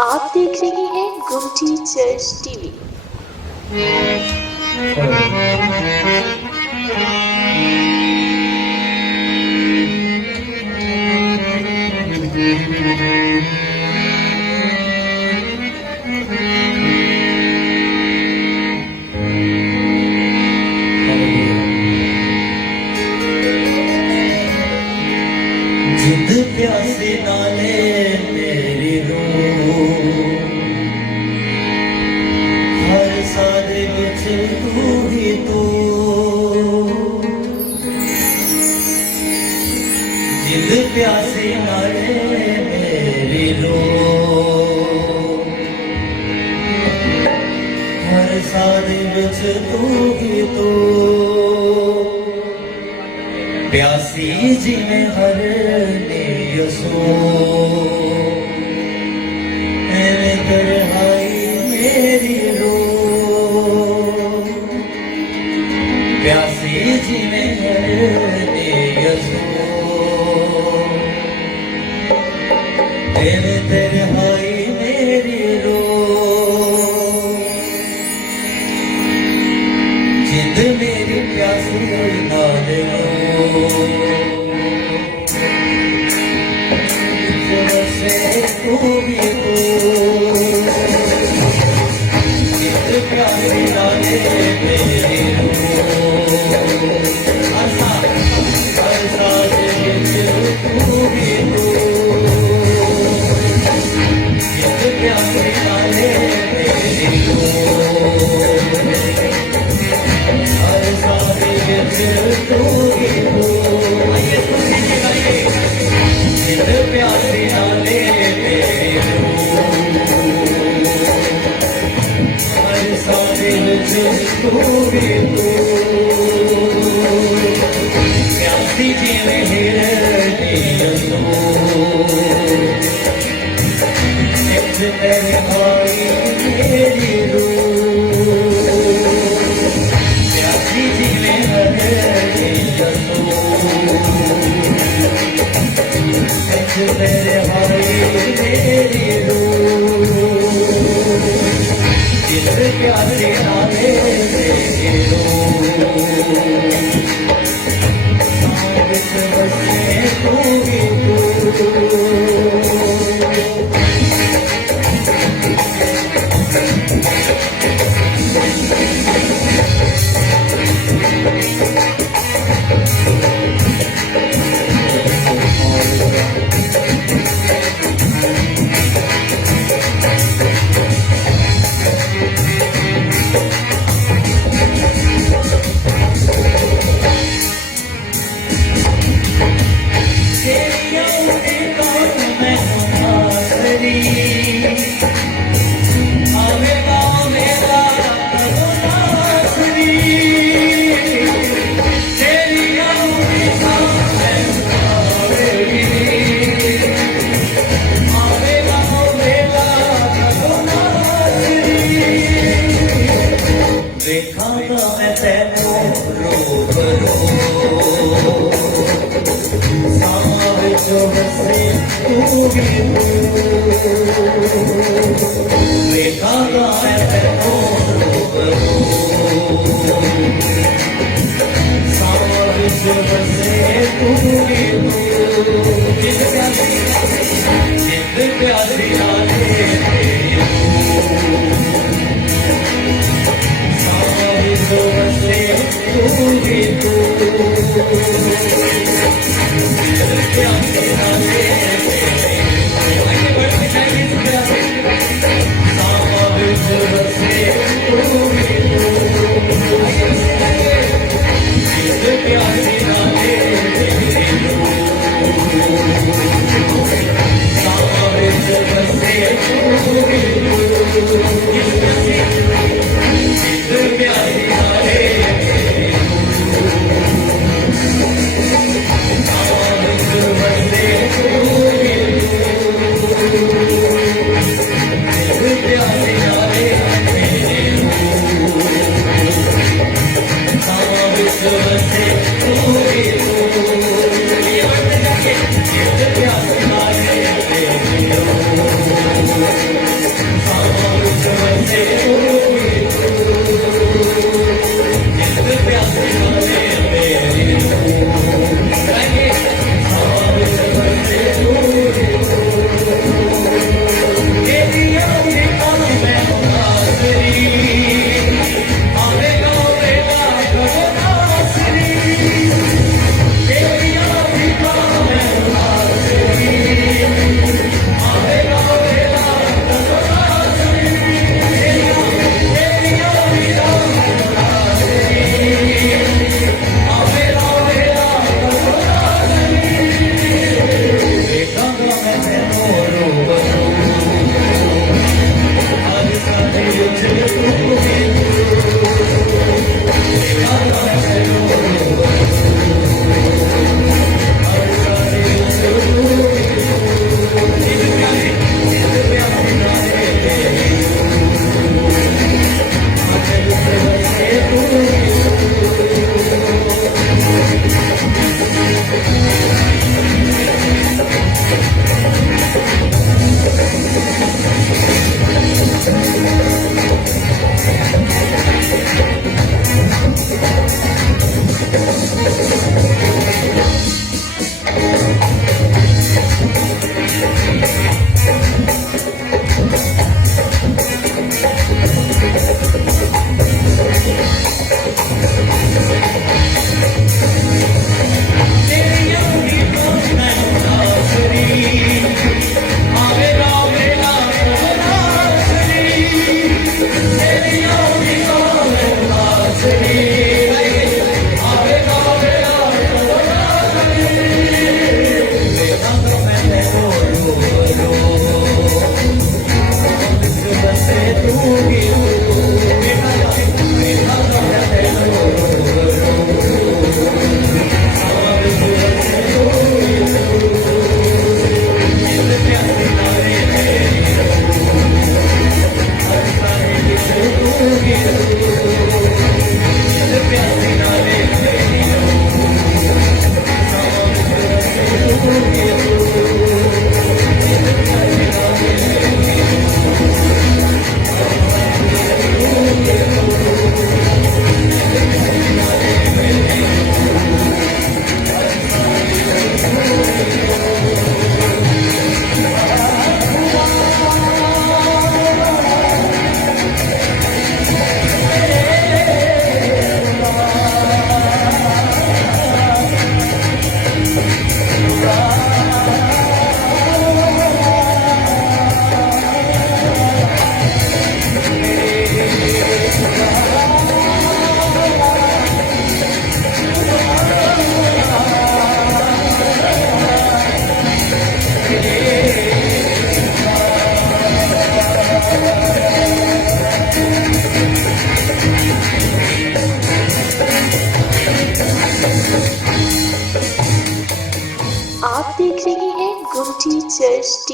आप देख रहे हैं गुमटी चर्च टीवी। जिद प्यासे नाले मेरी रूह हर सादे विच तू ही तू जिद प्यासे नाले मेरी रूह हर सादे विच तू ही तू प्यासी जिवें हर यसो एवें तरहाई मेरी रो प्यासी जिवें हर यसो एवें तरहाई मेरी रो जिंद मेरी प्यासी नाल रो तू भी तू जिद प्यासे नाले मेरी रो हर साल विच तू भी तू जिद प्यासे नाले मेरी रो हर साल विच तू भी तू जिद प्यासे नाले तू भी तू प्यासी जिवें हिरनी यसो इच तरहाई मेरी रूह प्यासी जिवें हिरनी यसो इच तरहाई मेरी रूह जिद प्यासे नाले मेरी रो विच बसे तू भी तू देखा मैं तेनू रूबरू साव जो हसे तू भी तू देखा मैं तेनू रूबरू साव जो हसे तू भी तू जिद प्यासी नाले तू भी तू प्यासे नाले प्यासे नाले Teachers TV.